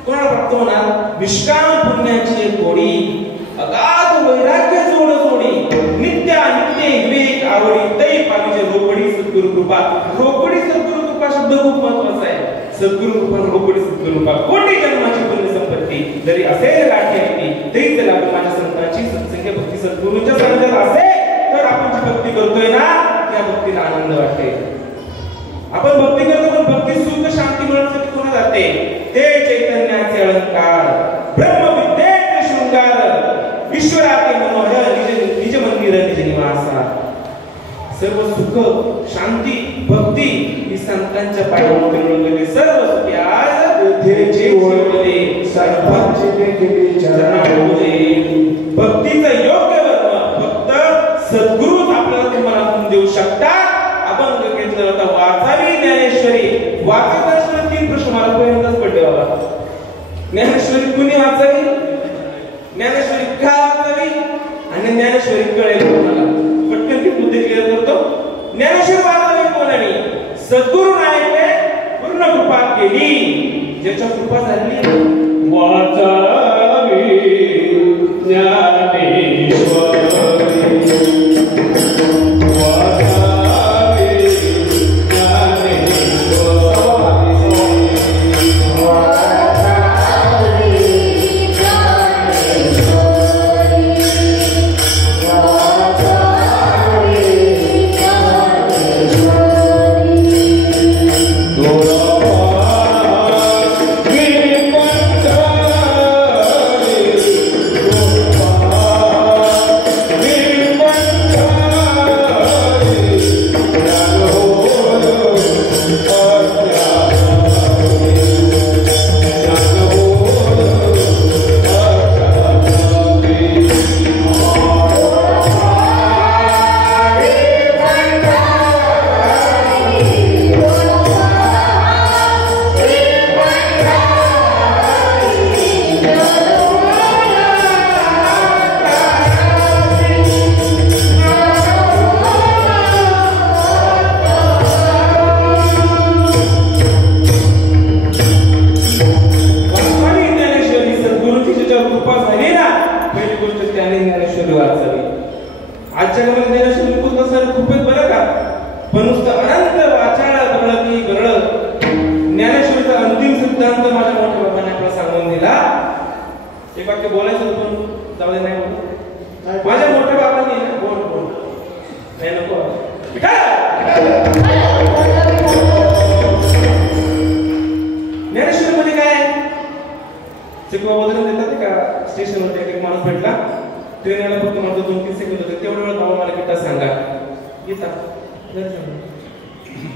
कोणाला प्राप्त होणार? निष्काम पुण्याची एक गोडी, अगाध वैराग्य जोड जोडी, नित्य नित्य विवेक आवडी तै पाविजे रोकडी सद्गुरु कृपा. रोकडी सद्गुरु कृपा शब्द खूप महत्वाचा आहे. सद्गुरु कृपा रोकडी सद्गुरु कृपा कोटी जन्माची पुण्य संपत्ती जरी असेल गाठी तरी त्याला माझ्या संतांची सत्संग भक्ती सद्गुरूंच्या सानिध्यात असेल तर आपण जी भक्ती करतोय ना त्या भक्तीला आनंद वाटते. आपण भक्ती करतो पण भक्ती सुख शांती मिळवण्यासाठी कोण जाते? ते चैतन्याचे अलंकार, ब्रह्मविद्येचे शृंगार, ईश्वराचे मनोहर निज मंदिर निज निवासा. सर्व सुख शांती भक्ती ही संतांच्या पायावरती मिळवलेली सर्व सुखे आज बुद्धीचे ओळखले सर्वांचे केले चरणामध्ये. भक्तीचं योग्य वर्णन फक्त सद्गुरूच आपल्याला तुम्हाला देऊ शकतात. आपण घेतलं होतं वाचावी ज्ञानेश्वरी. वाचताना 3 प्रश्न मला पहिल्यांदाच पडले बाबा. ज्ञानेश्वरी कुणी वाचावी, ज्ञानेश्वरी का वाचावी आणि ज्ञानेश्वरी कळेल कोणाला? पटकन ती बुद्धी क्लिअर करतो. ज्ञानेश्वरी वाचावी कोणाने? सद्गुरू नायकने पूर्ण कृपा केली, ज्याच्या कृपा झाली. वाचावी ज्ञानेश्वरी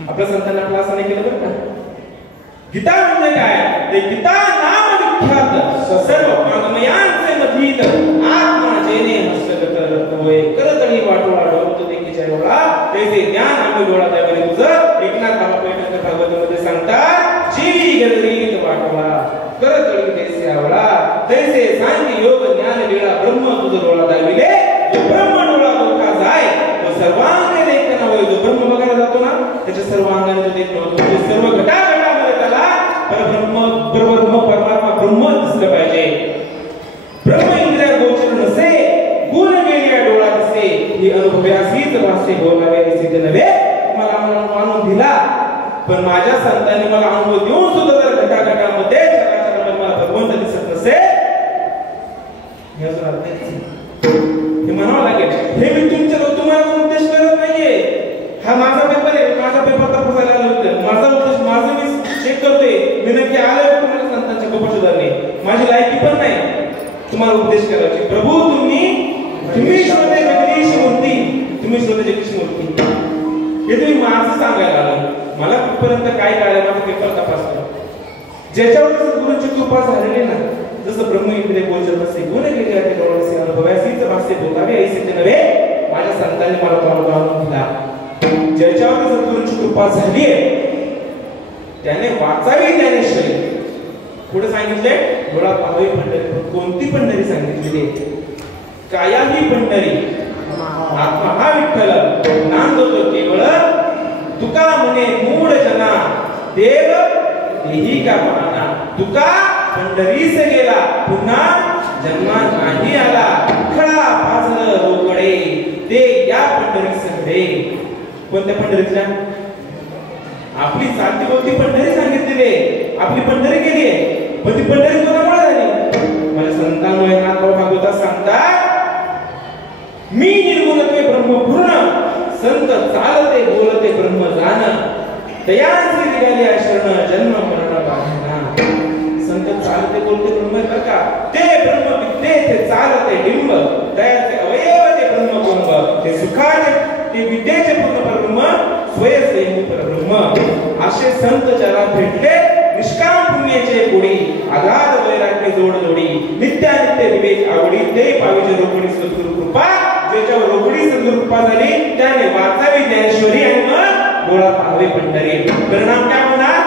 आपल्या संतांना आपला असं नाही केलं बरं का. गीता म्हणजे काय? ते गीता नाम विख्यात सर्व वाङ्मयांचे मधीत आत्मा जेने हस्तगत होय करतळी वाटोळा डोलतो देखीच्या डोळा त्याचे ज्ञान आम्ही डोळा त्यामध्ये तुझं एकनाथ बाबा पैठणकर भागवतामध्ये सांगतात. जीवी गदरीत वाटोळा करतळी तैसे आवळा तैसे सांगी योग ज्ञान लीळा ब्रह्म तुझं डोळा दाविले जो ब्रह्म डोळा दोखा जाय तो सर्वांगे देखना होय. जो ब्रह्म बघायला जातो ना त्याच्या सर्व अंगाने तो देखणं होतो. म्हणजे सर्व घटाघटामध्ये त्याला परब्रह्म परमात्मा ब्रह्म दिसलं पाहिजे. ब्रह्म इंद्रिया गोचर नसे गुण गेल्या डोळा दिसे ही अनुभव्यासीच वासे बोलावे दिसे नव्हे. मला अनुभव दिला पण माझ्या संतांनी मला अनुभव देऊन सुद्धा जर घटाघटामध्ये चराचरामध्ये मला भगवंत दिसत नसे हे म्हणावं लागेल. हे मी तुम्हाला उद्देश करत नाहीये. हा माझा पेपर आहे. माझा पेपर तपासायला आलो होतं. माझा उद्देश माझं मी चेक करतोय. मी नक्की आलोय तुम्हाला संतांच्या कृपा सुधारणे. माझी लायकी पण नाही तुम्हाला उपदेश करायची. प्रभू तुम्ही शोधे जगदीश मूर्ती, तुम्ही शोधे जगदीश मूर्ती. हे तुम्ही माझं सांगायला आलो. मला कुठपर्यंत काय कळलं माझा पेपर तपासतो. ज्याच्यावर सद्गुरूंची कृपा झालेली ना, जसं ब्रह्म इकडे बोलत असे गुण गेले ते डोळ्याचे अनुभवासीच भासे बोलावे ऐसे ते नव्हे, माझ्या संतांनी मला तो अनुभव दिला. ज्याच्यावर सद्गुरूंची कृपा झाली त्याने वाचावी ज्ञानेश्वरी. पुढे सांगितले डोळा पाहावी पंढरी. कोणती पंढरी सांगितलेली? कायाही पंढरी आत्मा हा विठ्ठल नांदतो केवळ. तुका म्हणे मूढ जना देव देही का पाहना. तुका पंढरीस गेला पुन्हा जन्मा नाही आला. खळा पाजल रोकडे ते या पंढरीस घडे. कोणत्या पंढरीतल्या? आपली चालती बोलती पंढरी सांगितलेली, आपली पंढरी केली आहे. पण ती पंढरी कोणामुळे झाली? माझ्या संतांमुळे. नाथभाऊ भागवतात सांगतात, मी निर्गुणत्वे ब्रह्मपूर्ण संत चालते बोलते ब्रह्म जाण. दयासी निघाली शरण जन्म मरण बांधना. संत चालते बोलते ब्रह्म का ते ब्रह्म विद्ये ते चालते डिंब. दयाचे अवयव ते ब्रह्म कुंभ. ते सुखाचे ते विद्येचे पूर्ण परब्रह्म स्वयं परब्रह्म. असे संत ज्याला भेटले निष्काम पुण्याचे गोडी. आगाध वैराग्य जोड जोडी. नित्यानित्य विवेक आवडी. ते पाविजे रोपणी सद्गुरु कृपा. ज्याच्यावर रोपणी सद्गुरु कृपा झाली त्याने वाचावी ज्ञानेश्वरी आणि मग डोळा पाहावे पंढरी. परिणाम काय होणार?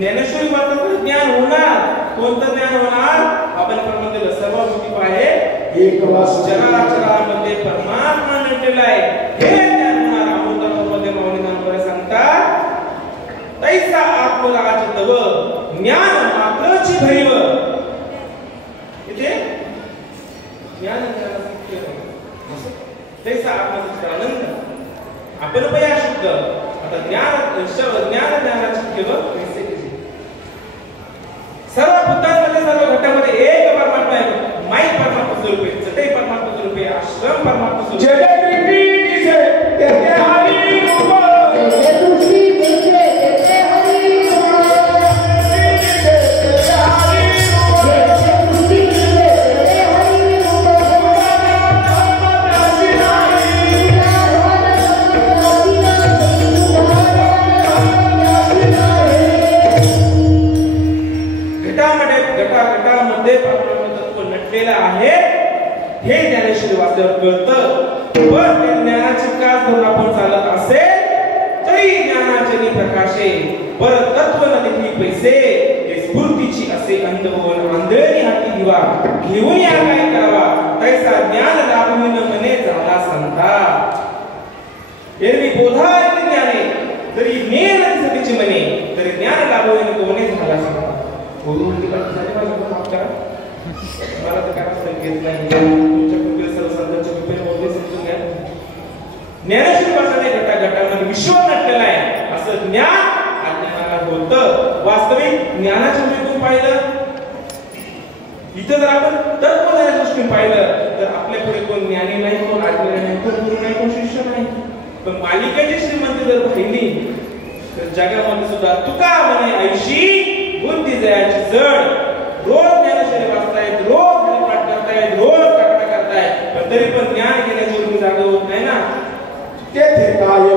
ज्ञानेश्वरी वाचताना ज्ञान होणार. कोणतं ज्ञान होणार? आपण परमात्म्याला सर्व गोष्टी पाहे एक वास चराचरामध्ये परमात्मा नटलेला आहे हे ज्ञान होणार. अमृतामध्ये माऊलींना सांगतात तैसा आत्मराज तव ज्ञान मात्रची भैव. इथे ज्ञान तैसा आत्मचा आनंद आपण पया शुद्ध. आता ज्ञान ज्ञानाची केवळ सर्व भूतांमध्ये सर्व घटामध्ये एक परमात्मा आहे. माईक परमात्मा स्वरूप आहे. चटई परमात्मा स्वरूप आहे. आश्रम परमात्मा स्वरूप आहे. आहे हे ज्ञानेश्वरी वाचल्यावर कळतं. पण त्या ज्ञानाची कास धरून आपण चालत असेल तरी ज्ञानाचे प्रकाशे पर तत्व नदी पैसे हे स्फूर्तीची असे अंधवन आंधळी हाती दिवा घेऊन या काय करावा तैसा ज्ञान लाभविन मने झाला संता. एरवी बोधा ज्ञाने तरी मेल सतीची मने तरी ज्ञान लाभविन कोणे झाला संता. बोलून झाली माझी माफ करा. मला तर काय संकेत नाही. तुमच्या कृपे सर्व संतांच्या कृपेने मोठे समजून घ्या. ज्ञानेश्वरी वाचनाने गटामध्ये विश्व नटलेला आहे असं ज्ञान अज्ञानाला होत होतं वास्तविक ज्ञानाच्या दृष्टीतून पाहिलं, इथं जर आपण तत्वज्ञानाच्या दृष्टीने पाहिलं तर आपल्या पुढे कोण ज्ञानी नाही, कोण आज्ञानी नाही, कोण गुरु नाही, कोण शिष्य नाही. पण मालिकेची श्रीमंती जर पाहिली तर जगामध्ये सुद्धा तुका म्हणे ऐशी बुद्धी जयाची जड, रोज ज्ञानेश्वरी वाचतायत, रोज हरिपाठ करतायत, रोज टाकटा करतायत, पण तरी पण ज्ञान घेण्याची उर्मी जागा होत नाही ना. तेथे काय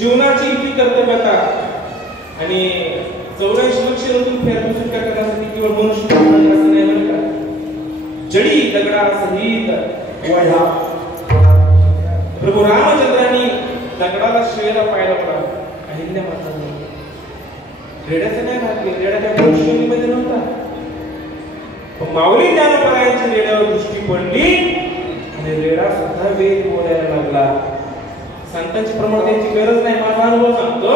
जीवनाची इतकी कर्तव्यता आणि 84 लक्ष ऋतून फेरफार करण्यासाठी केवळ मनुष्य असं नाही बरं का. जडी दगडा सहित वह्या प्रभू रामचंद्रांनी दगडाला शिवेला पाहायला पडा. अहिल्या मातांनी रेड्याचं काय घातले, रेड्याच्या भविष्यवाणीमध्ये नव्हता, पण माऊली ज्ञानोबरायांच्या रेड्यावर दृष्टी पडली आणि रेडा सुद्धा वेद बोलायला लागला. संतांची प्रमाण द्यायची गरज नाही, माझा अनुभव सांगतो.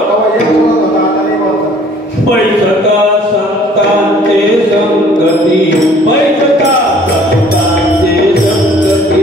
पैसका संतांचे संगती, पैसका संतांचे संगती,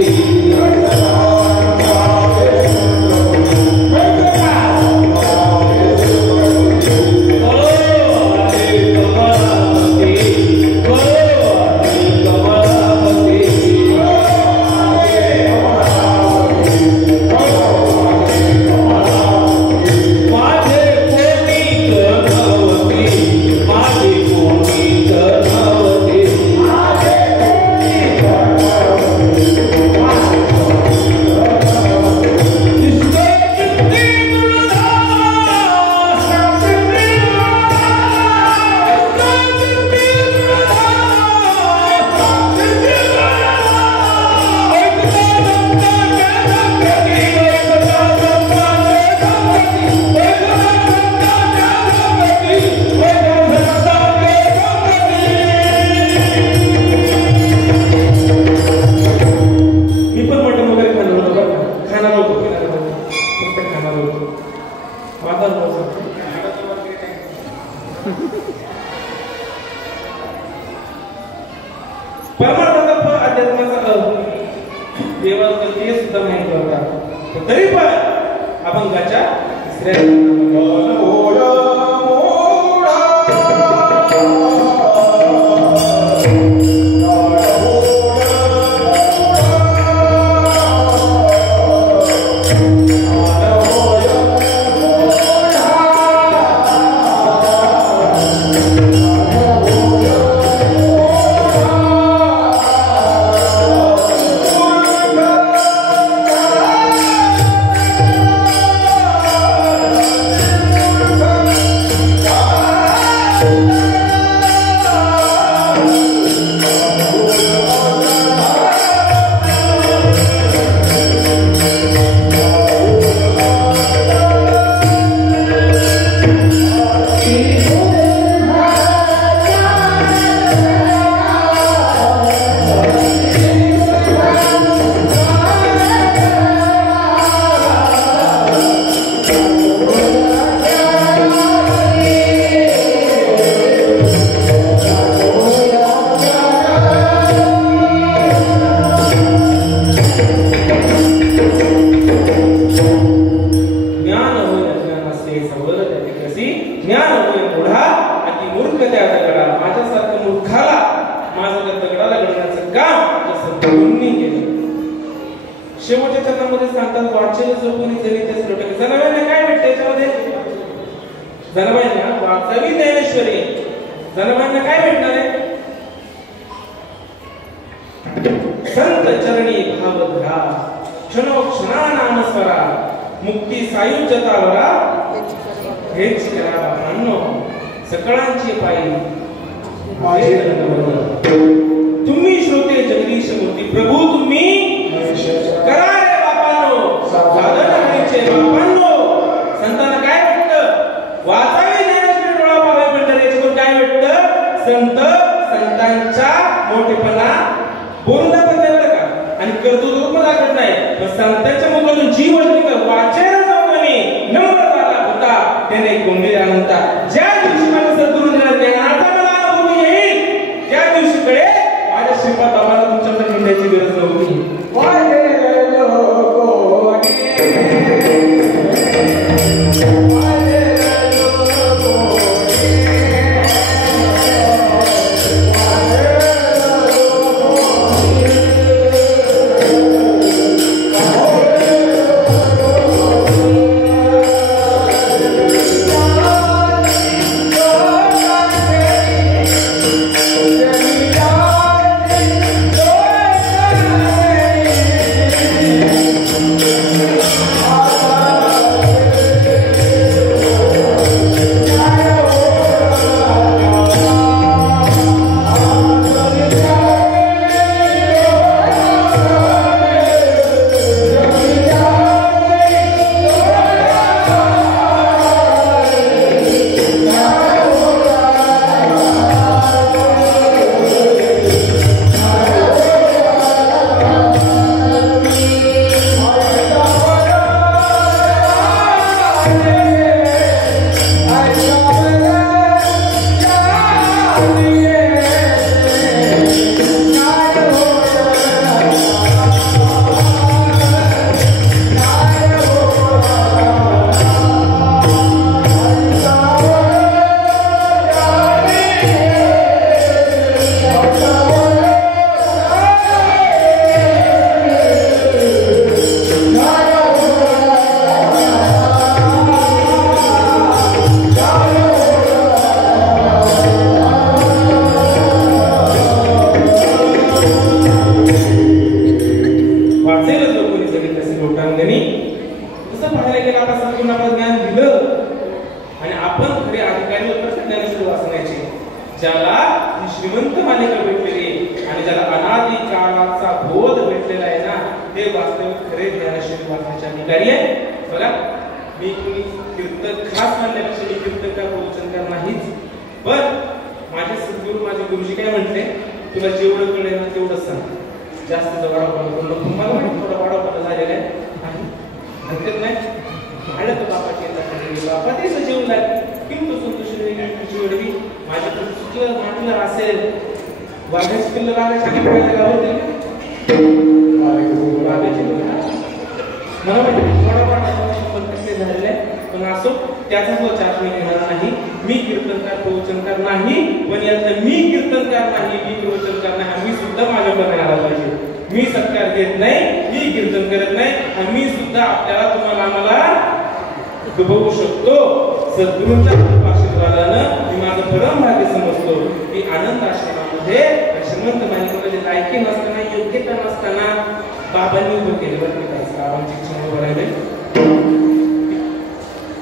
तरी पण अभंगाच्या शेवटच्या चरणामध्ये सांगतात वाचन जपून जनिते जनाबाईंना काय भेटतं याच्यामध्ये? जनाबाईंना वाचावी ज्ञानेश्वरी जनाबांना काय भेटणार आहे? संत चरणी भाव धरा, क्षणोक्षणा नाम स्वरा, मुक्ती सायुज्यता वरा, हेच करा बाबांनो सकळांची पायी. तुम्ही श्रोते जगदीश मूर्ती प्रभू, तुम्ही करा रे बापांनो साधन हरीचे बापांनो. संतांना काय वाटतं? वाचावी ज्ञानेश्वरी डोळा पाहावे पंढरीचे. काय वाटतं? संतांच्या मोठेपणा बोलून दाखवत का आणि कर्तृत्व दाखवत नाही, पण संतांच्या मुखातून जी वचने वाचेल जाऊनी नम्र झाला होता त्याने कोंडलेला म्हणता. ज्या दिवशी मला सद्गुरूंना ज्ञानाचा मला अनुभव येईल त्या दिवशी कळे माझ्या श्रीपाद बाबांना तुमच्याकडे हिंडायची गरज नव्हती.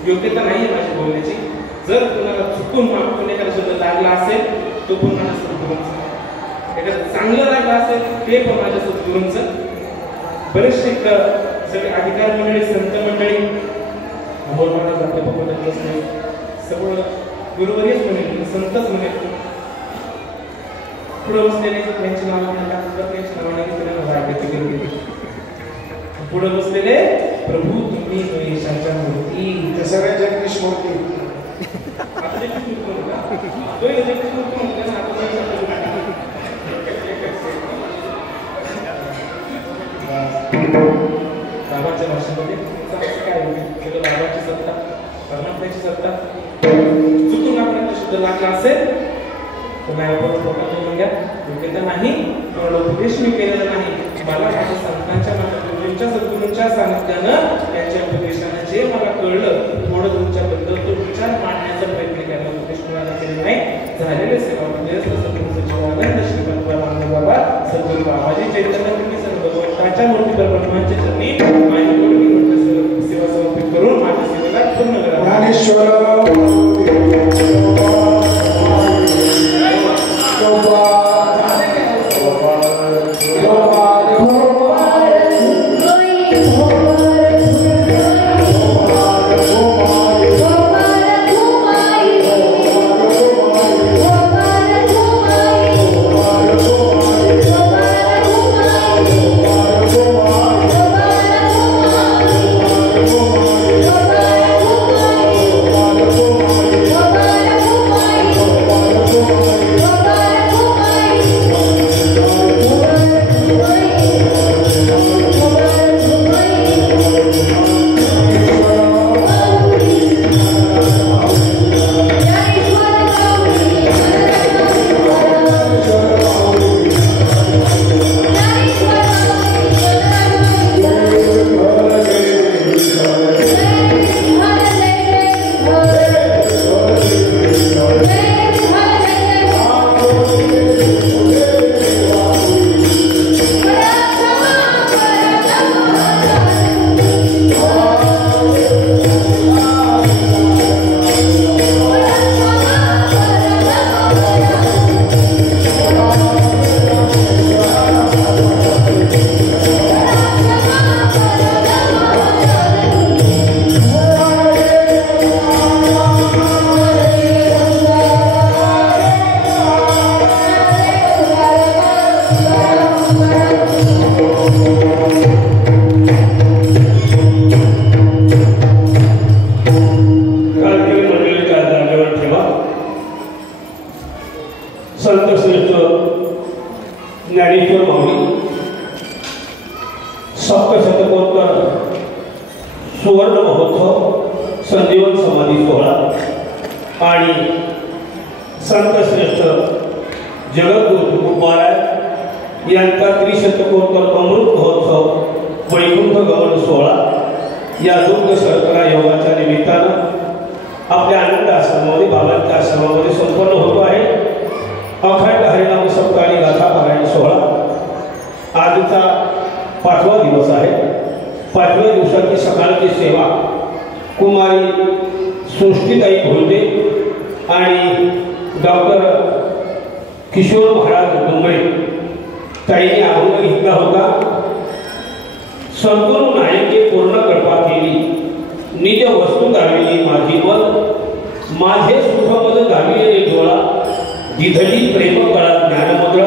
योग्यता नाही माझी बोलण्याची. जर तुम्हाला चुकून मागून एखादा शब्द लागला असेल तो पण माझ्या सद्गुरूंचा, एखादं चांगलं लागलं असेल ते पण माझ्या सद्गुरूंचं. बरेचसे सगळे अधिकार मंडळी, संत मंडळी, अमोल महाराज आपल्या पकडतच नाही, सगळं गुरुवर्यच म्हणेल, संतच म्हणेल. पुढे बसलेले त्यांची नावाने त्यांच्या नावाने पुढे बसलेले प्रभू तुम्ही गणेशांच्या मूर्ती, सगळ्या जगदीश मूर्ती. बाबाच्या भाषेमध्ये काय होईल, बाबाची सत्ता, परमात्म्याची सत्ता. चुकून आपल्याला शब्द लागला असेल तर योग्यता नाही, तुम्हाला उपदेश मी केलेला नाही. मला माझ्या संतांच्या गुरूंच्या सद्गुरूंच्या सानिध्यानं त्यांच्या उपदेशानं जे मला कळलं थोडं तुमच्याबद्दल तो विचार मांडण्याचा प्रयत्न केला. उपदेश कोणाला केला नाही. झालेले सेवा म्हणजे सद्गुरू सचिवानंद श्रीमंत परमानंद बाबा सद्गुरू बाबाजी चैतन्य सर्व भगवंताच्या मूर्ती परमात्मांच्या चरणी माझी गोड सेवा समर्पित करून माझ्या सेवेला पूर्ण करा. ज्ञानेश्वर ज्ञानेश्वर माऊली सप्तशतकोत्तर सुवर्ण महोत्सव संजीवन समाधी सोहळा आणि संतश्रेष्ठ जगद्गुरु तुकोबाराय यांचा त्रिशतकोत्तर अमृत महोत्सव वैकुंठ गमन सोहळा या दुर्ग शर्करा योगाच्या निमित्तानं आपल्या आनंद आश्रमामध्ये बाबांच्या आश्रमामध्ये संपन्न होतो आहे. अखंड हरिनाम सप्ताही गाथा पारायण सोहळा आजचा 5वा दिवस आहे. 5व्या दिवसाची सकाळची सेवा कुमारी सृष्टीताई भोलते आणि डॉक्टर किशोर महाराज डोंगरे ताईने अभंग घेतला होता. सद्गुरु नायके पूर्ण कृपा केली निज वस्तू गाविली माझी मन माझे सुखपद गाविले डोळा दिधली प्रेम कळा ज्ञानमग्न